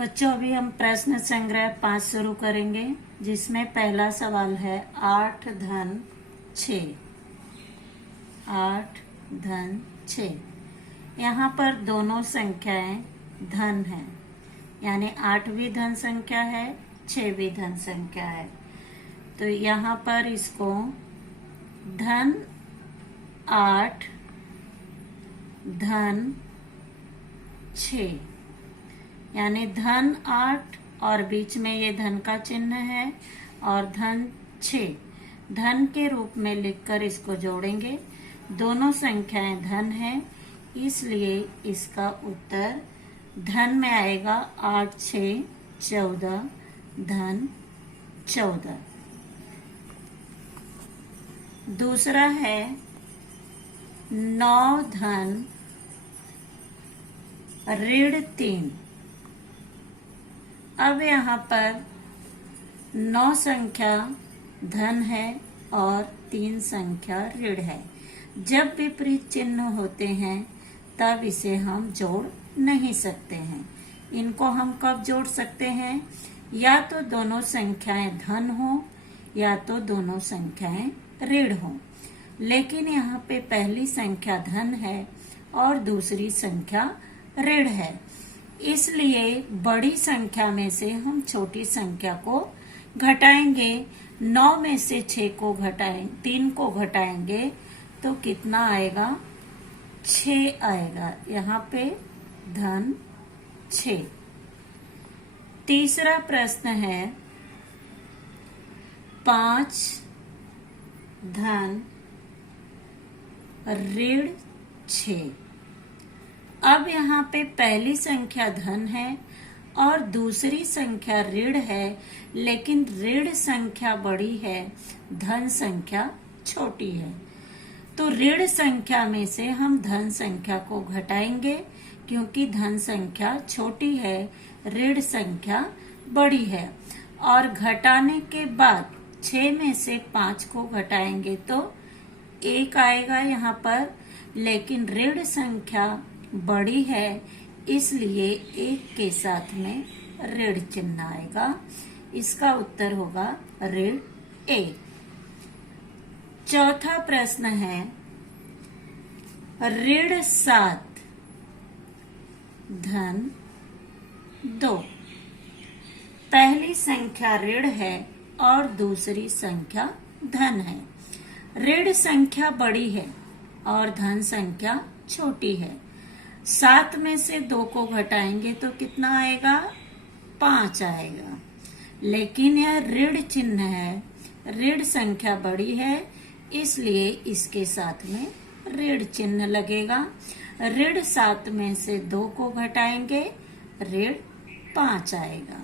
बच्चों, अभी हम प्रश्न संग्रह 5 शुरू करेंगे, जिसमें पहला सवाल है 8 धन 6। 8 धन 6। यहाँ पर दोनों संख्याएं धन हैं, यानी 8 भी धन संख्या है, 6 भी धन संख्या है। तो यहाँ पर इसको धन 8 धन 6, यानी धन 8 और बीच में ये धन का चिन्ह है और धन 6 धन के रूप में लिखकर इसको जोड़ेंगे। दोनों संख्याएं धन हैं, इसलिए इसका उत्तर धन में आएगा। 8 6 14 धन 14। दूसरा है 9 धन ऋण 3। अब यहाँ पर 9 संख्या धन है और 3 संख्या ऋण है। जब विपरीत चिन्ह होते हैं तब इसे हम जोड़ नहीं सकते हैं। इनको हम कब जोड़ सकते हैं? या तो दोनों संख्याएं धन हो या तो दोनों संख्याएं ऋण हो। लेकिन यहाँ पे पहली संख्या धन है और दूसरी संख्या ऋण है, इसलिए बड़ी संख्या में से हम छोटी संख्या को घटाएंगे। 9 में से 6 को घटाएंगे, 3 को घटाएंगे तो कितना आएगा? 6 आएगा। यहाँ पे धन 6। तीसरा प्रश्न है 5 धन ऋण 6। अब यहाँ पे पहली संख्या धन है और दूसरी संख्या ऋण है, लेकिन ऋण संख्या बड़ी है, धन संख्या छोटी है। तो ऋण संख्या में से हम धन संख्या को घटाएंगे, क्योंकि धन संख्या छोटी है, ऋण संख्या बड़ी है। और घटाने के बाद 6 में से 5 को घटाएंगे तो 1 आएगा यहाँ पर, लेकिन ऋण संख्या बड़ी है, इसलिए 1 के साथ में ऋण चिन्ह आएगा। इसका उत्तर होगा ऋण 1। चौथा प्रश्न है ऋण 7 धन 2। पहली संख्या ऋण है और दूसरी संख्या धन है। ऋण संख्या बड़ी है और धन संख्या छोटी है। 7 में से 2 को घटाएंगे तो कितना आएगा? 5 आएगा। लेकिन यह ऋण चिन्ह है, ऋण संख्या बड़ी है, इसलिए इसके साथ में ऋण चिन्ह लगेगा। ऋण 7 में से 2 को घटाएंगे, ऋण 5 आएगा।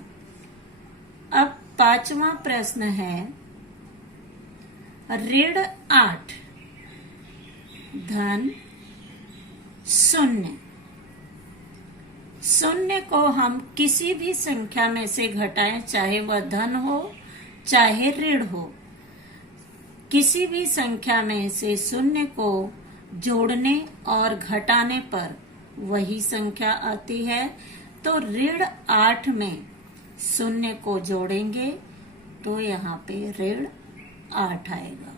अब 5वां प्रश्न है ऋण 8 धन 0। 0 को हम किसी भी संख्या में से घटाएं, चाहे वह धन हो चाहे ऋण हो। किसी भी संख्या में से 0 को जोड़ने और घटाने पर वही संख्या आती है। तो ऋण 8 में 0 को जोड़ेंगे तो यहाँ पे ऋण 8 आएगा।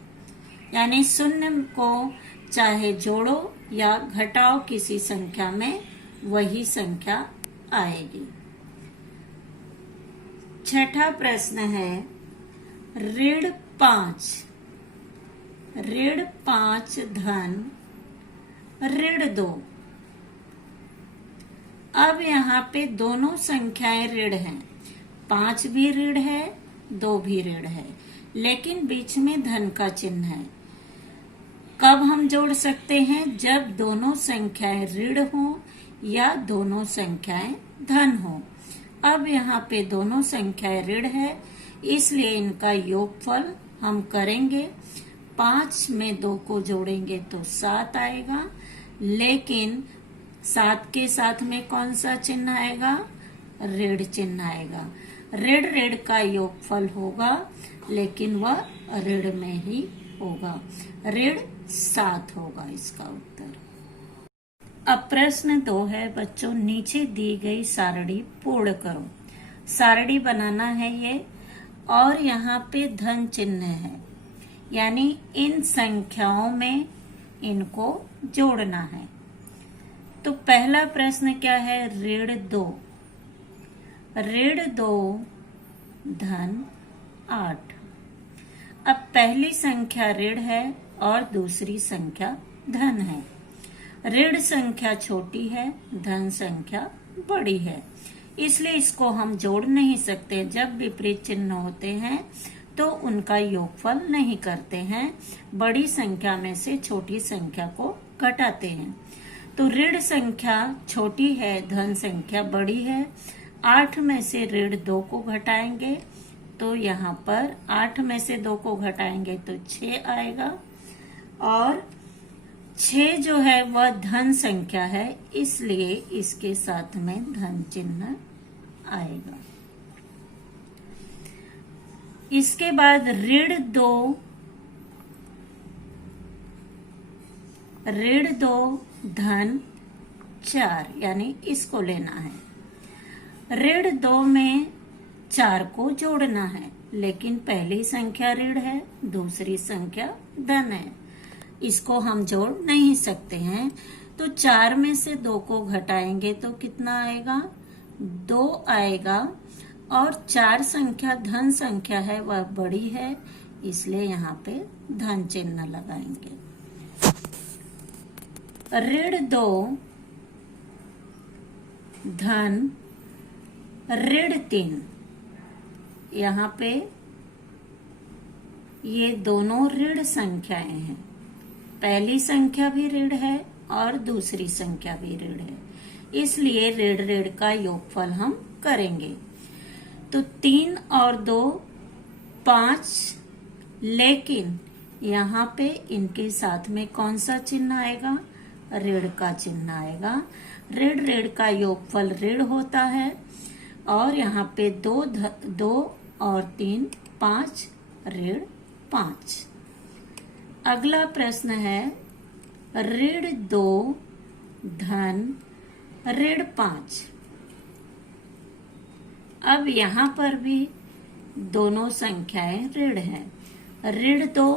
यानी 0 को चाहे जोड़ो या घटाओ किसी संख्या में, वही संख्या आएगी। छठा प्रश्न है ऋण 5। ऋण 5 धन ऋण 2। अब यहाँ पे दोनों संख्याएं ऋण हैं, 5 भी ऋण है, 2 भी ऋण है, लेकिन बीच में धन का चिन्ह है। कब हम जोड़ सकते हैं? जब दोनों संख्याएं ऋण हो या दोनों संख्याएं धन हो। अब यहाँ पे दोनों संख्याएं ऋण है, इसलिए इनका योगफल हम करेंगे। 5 में 2 को जोड़ेंगे तो 7 आएगा, लेकिन 7 के साथ में कौन सा चिन्ह आएगा? ऋण चिन्ह आएगा। ऋण ऋण का योगफल होगा, लेकिन वह ऋण में ही होगा। ऋण 7 होगा इसका उत्तर। अब प्रश्न 2 है बच्चों, नीचे दी गई सारणी पूर्ण करो। सारणी बनाना है ये, और यहाँ पे धन चिन्ह है, यानी इन संख्याओं में इनको जोड़ना है। तो पहला प्रश्न क्या है, ऋण 2, ऋण 2 धन 8। अब पहली संख्या ऋण है और दूसरी संख्या धन है। ऋण संख्या छोटी है, धन संख्या बड़ी है, इसलिए इसको हम जोड़ नहीं सकते। जब विपरीत चिन्ह होते हैं तो उनका योगफल नहीं करते हैं, बड़ी संख्या में से छोटी संख्या को घटाते हैं। तो ऋण संख्या छोटी है, धन संख्या बड़ी है। 8 में से ऋण 2 को घटाएंगे तो यहाँ पर 8 में से 2 को घटाएंगे तो 6 आएगा, और 6 जो है वह धन संख्या है, इसलिए इसके साथ में धन चिन्ह आएगा। इसके बाद ऋण 2 धन 4, यानी इसको लेना है। ऋण 2 में 4 को जोड़ना है, लेकिन पहली संख्या ऋण है, दूसरी संख्या धन है, इसको हम जोड़ नहीं सकते हैं। तो 4 में से 2 को घटाएंगे तो कितना आएगा, 2 आएगा, और 4 संख्या धन संख्या है, वह बड़ी है, इसलिए यहाँ पे धन चिन्ह लगाएंगे। ऋण 2 धन ऋण 3, यहाँ पे ये दोनों ऋण संख्याएं हैं, पहली संख्या भी ऋण है और दूसरी संख्या भी ऋण है, इसलिए ऋण ऋण का योगफल हम करेंगे। तो 3 और 2 5, लेकिन यहाँ पे इनके साथ में कौन सा चिन्ह आएगा, ऋण का चिन्ह आएगा। ऋण ऋण का योगफल ऋण होता है, और यहाँ पे 2 और 3 5, ऋण 5। अगला प्रश्न है ऋण 2 धन ऋण 5। अब यहाँ पर भी दोनों संख्याएं ऋण है। ऋण 2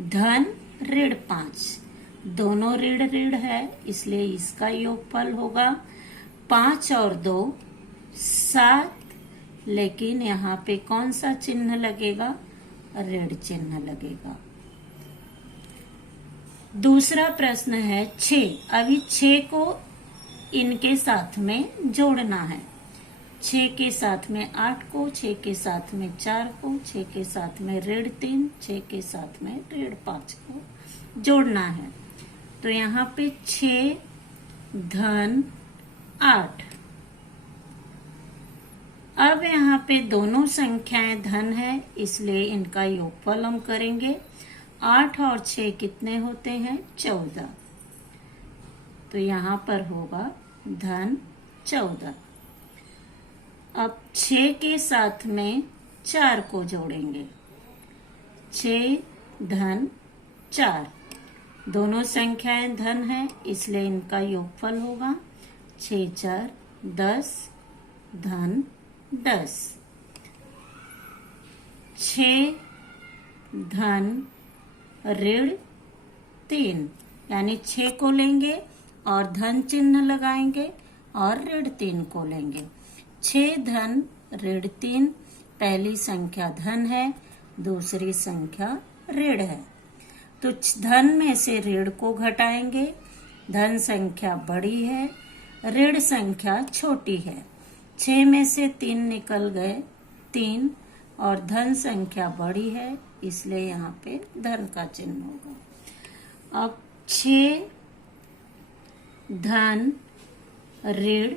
धन ऋण 5, दोनों ऋण ऋण है, इसलिए इसका योगफल होगा 5 और 2 7, लेकिन यहाँ पे कौन सा चिन्ह लगेगा, ऋण चिन्ह लगेगा। दूसरा प्रश्न है 6। अभी 6 को इनके साथ में जोड़ना है। 6 के साथ में 8 को, 6 के साथ में 4 को, 6 के साथ में ऋण 3, 6 के साथ में ऋण 5 को जोड़ना है। तो यहाँ पे 6 धन 8। अब यहाँ पे दोनों संख्याएं धन है, इसलिए इनका योगफल हम करेंगे। 8 और 6 कितने होते हैं, 14। तो यहाँ पर होगा धन 14। अब 6 के साथ में 4 को जोड़ेंगे, 6 धन 4, दोनों संख्याएं धन है, इसलिए इनका योगफल होगा 6 4 10 धन 10। 6 धन ऋण 3, यानी 6 को लेंगे और धन चिन्ह लगाएंगे, और ऋण 3 को लेंगे। 6 धन ऋण 3, पहली संख्या धन है, दूसरी संख्या ऋण है। तो धन में से ऋण को घटाएंगे, धन संख्या बड़ी है, ऋण संख्या छोटी है। 6 में से 3 निकल गए, 3, और धन संख्या बड़ी है, इसलिए यहाँ पे धन का चिन्ह होगा। अब 6 धन ऋण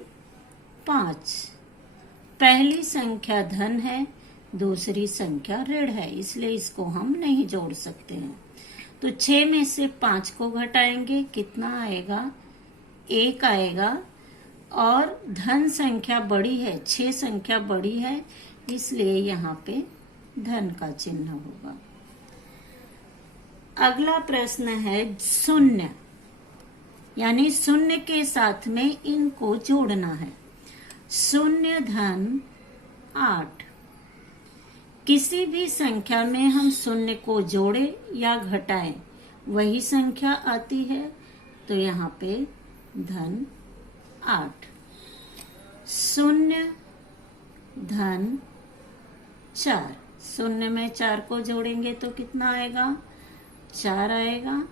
5, पहली संख्या धन है, दूसरी संख्या ऋण है, इसलिए इसको हम नहीं जोड़ सकते हैं। तो 6 में से 5 को घटाएंगे, कितना आएगा, 1 आएगा, और धन संख्या बड़ी है, 6 संख्या बड़ी है, इसलिए यहाँ पे धन का चिन्ह होगा। अगला प्रश्न है 0। यानी शून्य के साथ में इनको जोड़ना है। 0 धन 8। किसी भी संख्या में हम शून्य को जोड़े या घटाएं वही संख्या आती है, तो यहाँ पे धन 8। 0 धन 4। शून्य में 4 को जोड़ेंगे तो कितना आएगा? 4 आएगा,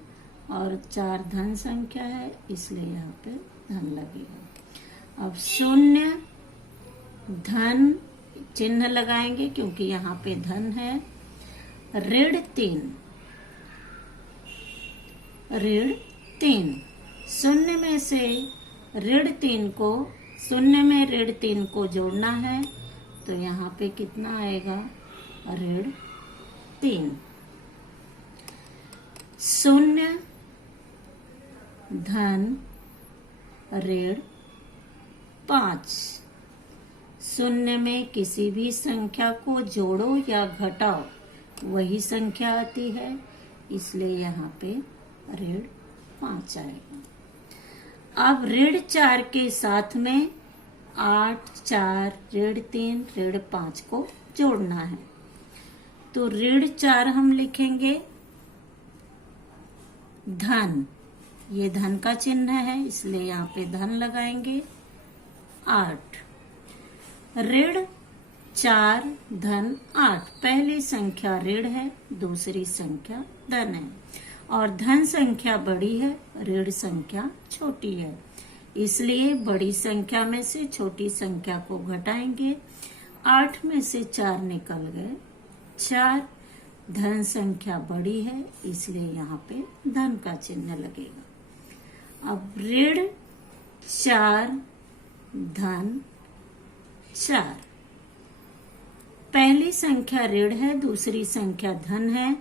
और 4 धन संख्या है इसलिए यहाँ पे धन लगेगा। अब 0 धन चिन्ह लगाएंगे क्योंकि यहाँ पे धन है। ऋण 3। ऋण 3। शून्य में से ऋण 3 को, शून्य में ऋण 3 को जोड़ना है, तो यहाँ पे कितना आएगा? ऋण 3। 0 धन ऋण 5। शून्य में किसी भी संख्या को जोड़ो या घटाओ वही संख्या आती है, इसलिए यहाँ पे ऋण 5 आएगा। अब ऋण 4 के साथ में 8, 4, ऋण 3, ऋण 5 को जोड़ना है, तो ऋण 4 हम लिखेंगे धन। ये धन का चिन्ह है इसलिए यहाँ पे धन लगाएंगे। 8 ऋण 4 धन 8। पहली संख्या ऋण है, दूसरी संख्या धन है, और धन संख्या बड़ी है, ऋण संख्या छोटी है, इसलिए बड़ी संख्या में से छोटी संख्या को घटाएंगे। 8 में से 4 निकल गए, 4। धन संख्या बड़ी है इसलिए यहाँ पे धन का चिन्ह लगेगा। अब ऋण 4 धन 4। पहली संख्या ऋण है, दूसरी संख्या धन है,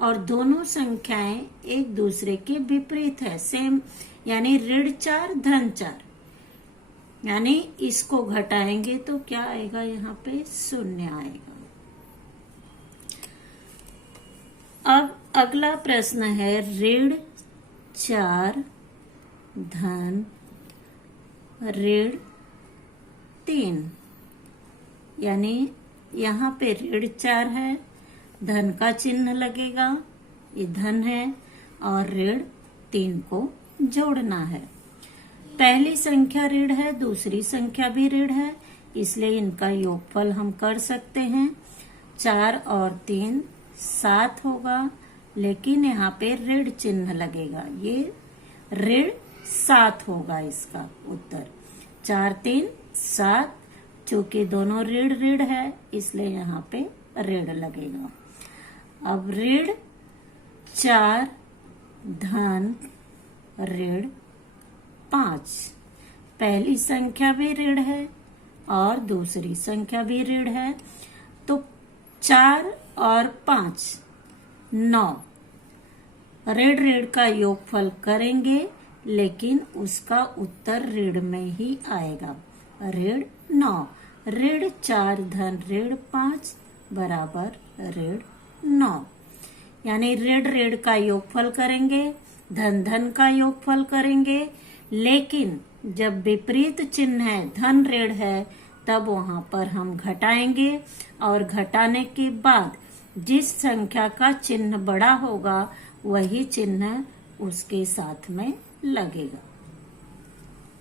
और दोनों संख्याएं एक दूसरे के विपरीत है, सेम, यानी ऋण 4 धन 4। यानी इसको घटाएंगे तो क्या आएगा? यहाँ पे 0 आएगा। अब अगला प्रश्न है ऋण 4 धन ऋण 3। यानी यहाँ पे ऋण 4 है, धन का चिन्ह लगेगा, ये धन है, और ऋण 3 को जोड़ना है। पहली संख्या ऋण है, दूसरी संख्या भी ऋण है, इसलिए इनका योगफल हम कर सकते हैं। 4 और 3 7 होगा, लेकिन यहाँ पे ऋण चिन्ह लगेगा, ये ऋण 7 होगा इसका उत्तर। 4 3 7, चूंकि दोनों ऋण ऋण है इसलिए यहाँ पे ऋण लगेगा। अब ऋण 4 धन ऋण 5। पहली संख्या भी ऋण है और दूसरी संख्या भी ऋण है, तो 4 और 5 9। ऋण ऋण का योगफल करेंगे, लेकिन उसका उत्तर ऋण में ही आएगा, ऋण 9। ऋण 4 धन ऋण 5 बराबर ऋण 9। यानी ऋण ऋण का योगफल करेंगे, धन धन का योगफल करेंगे, लेकिन जब विपरीत चिन्ह है, धन ऋण है, तब वहां पर हम घटाएंगे, और घटाने के बाद जिस संख्या का चिन्ह बड़ा होगा वही चिन्ह उसके साथ में लगेगा।